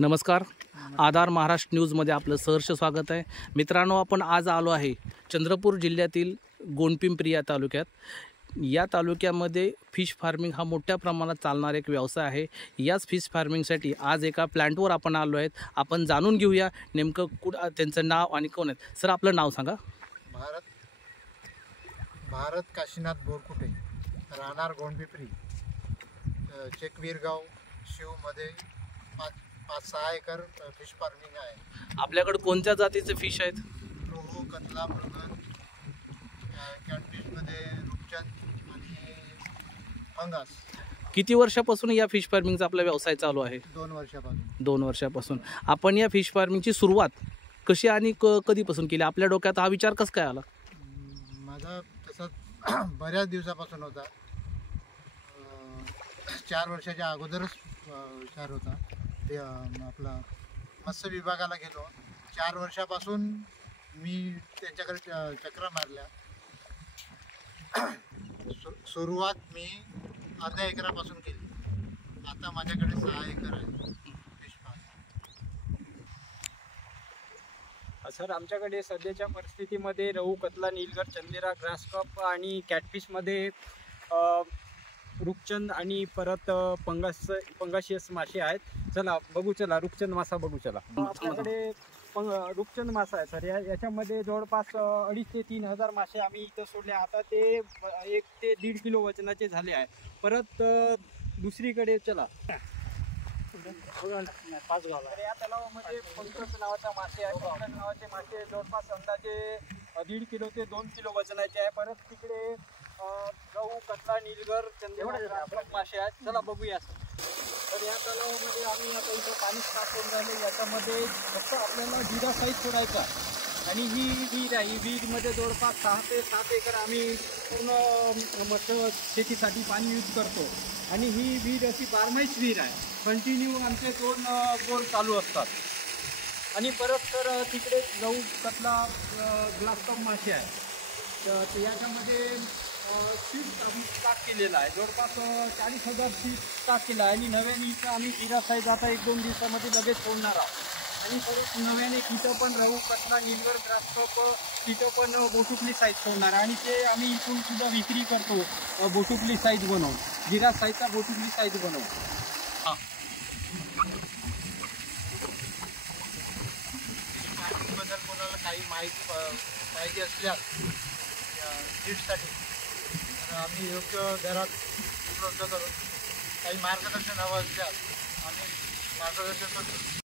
नमस्कार. आधार महाराष्ट्र न्यूजमध्ये आपलं सहर्ष स्वागत आहे. मित्रांनो, आपण आज आलो आहे चंद्रपूर जिल्ह्यातील गोंडपिंपरी या तालुक्यात. या तालुक्यामध्ये फिश फार्मिंग हा मोठ्या प्रमाणात चालणारा एक व्यवसाय आहे. याच फिश फार्मिंगसाठी आज एका प्लांटवर आपण आलो आहेत. आपण जाणून घेऊया नेमकं त्यांचं नाव आणि कोण आहेत. सर, आपलं नाव सांगा. भारत काशीनाथ बोरकुटे, राहणार गोंडपिंपरी, चेकवीरगाव शिवमध्ये 5-6 एकर फिश फार्मिंग आहे. आपल्याकडे कोणत्या जातीचे फिश आहेत? रोहू, कतला, मृगल, कॅटफिशमध्ये रूपचंद आणि फंगस. किती वर्षापासून या फिश फार्मिंगचा आपला व्यवसाय चालू आहे? 2 वर्षापासून. 2 वर्षापासून. आपण या फिश फार्मिंगची सुरुवात कशी आणि कधीपासून केली? आपल्या डोक्यात हा विचार कसं काय आला? माझा तसा बऱ्याच दिवसापासून होता. 4 वर्षाच्या अगोदरच विचार होता. ते आपला मत्स्य विभागाला गेलो. 4 वर्षापासून मी त्यांच्याकडे चक्रा मारल्या. सुरुवात मी अर्ध्या एकरापासून केली. आता माझ्याकडे 6 एकर आहे फिश फार्म. सर, आमच्याकडे सध्याच्या परिस्थितीमध्ये रहू, कतला, नीलगर, चंदेरा, ग्रासकप आणि कॅटफिशमध्ये रूपचंद आणि परत पंगाशियस मासे आहेत. चला बघू, चला रूपचंद मासा बघू. चला, आपल्याकडे रूपचंद मासा आहे सर. याच्यामध्ये जवळपास 2,500 ते 3,000 मासे आम्ही इथं सोडले. आता ते 1 ते 1.5 किलो वजनाचे झाले आहे. परत दुसरीकडे चला, तर या तलावामध्ये पंकज नावाचा मासे आहे. पंकज नावाचे मासे जवळपास अंदाजे 1.5 किलो ते 2 किलो वजनाचे आहे. परत तिकडे गहू, कतला, नीलगर, चंदेरा मासे आहेत. चला बघूया सर. तर या तलावामध्ये आम्ही आता इथं पाणी स्टार्ट करून राहिले. याच्यामध्ये फक्त आपल्याला जिरा साईज सोडायचा आणि ही विहीर आहे. ही विहीरमध्ये जवळपास 6 ते 7 एकर आम्ही पूर्ण मत्स्य शेतीसाठी पाणी यूज करतो. आणि ही विहीर अशी बारमाहीच विहीर आहे. कंटिन्यू आमचे 2 बोर चालू असतात. आणि परत तर तिकडे गहू, कतला, ग्लासकप मासे आहे. तर याच्यामध्ये सीट आम्ही स्टार्ट केलेला आहे. जवळपास 40,000 सीट स्टार्ट केला आहे. आणि नव्याने इथं आम्ही जिरा साईज आता 1-2 दिवसामध्ये लगेच सोडणार आहोत. आणि परत नव्याने इथं पण रहू, कतला, नीलगर, ग्रासकप तिथं पण बोटुकली साईज सोडणार आहे. आणि ते आम्ही इथून सुद्धा विक्री करतो बोटुकली साईज बनवून, जिरा साईजचा बोटुकली साईज बनवून. हां, बद्दल कोणाला काही माहिती पाहिजे असल्यास सीटसाठी तर आम्ही योग्य दरात उपलब्ध करू. काही मार्गदर्शन हवं असल्यास आम्ही मार्गदर्शन करतो.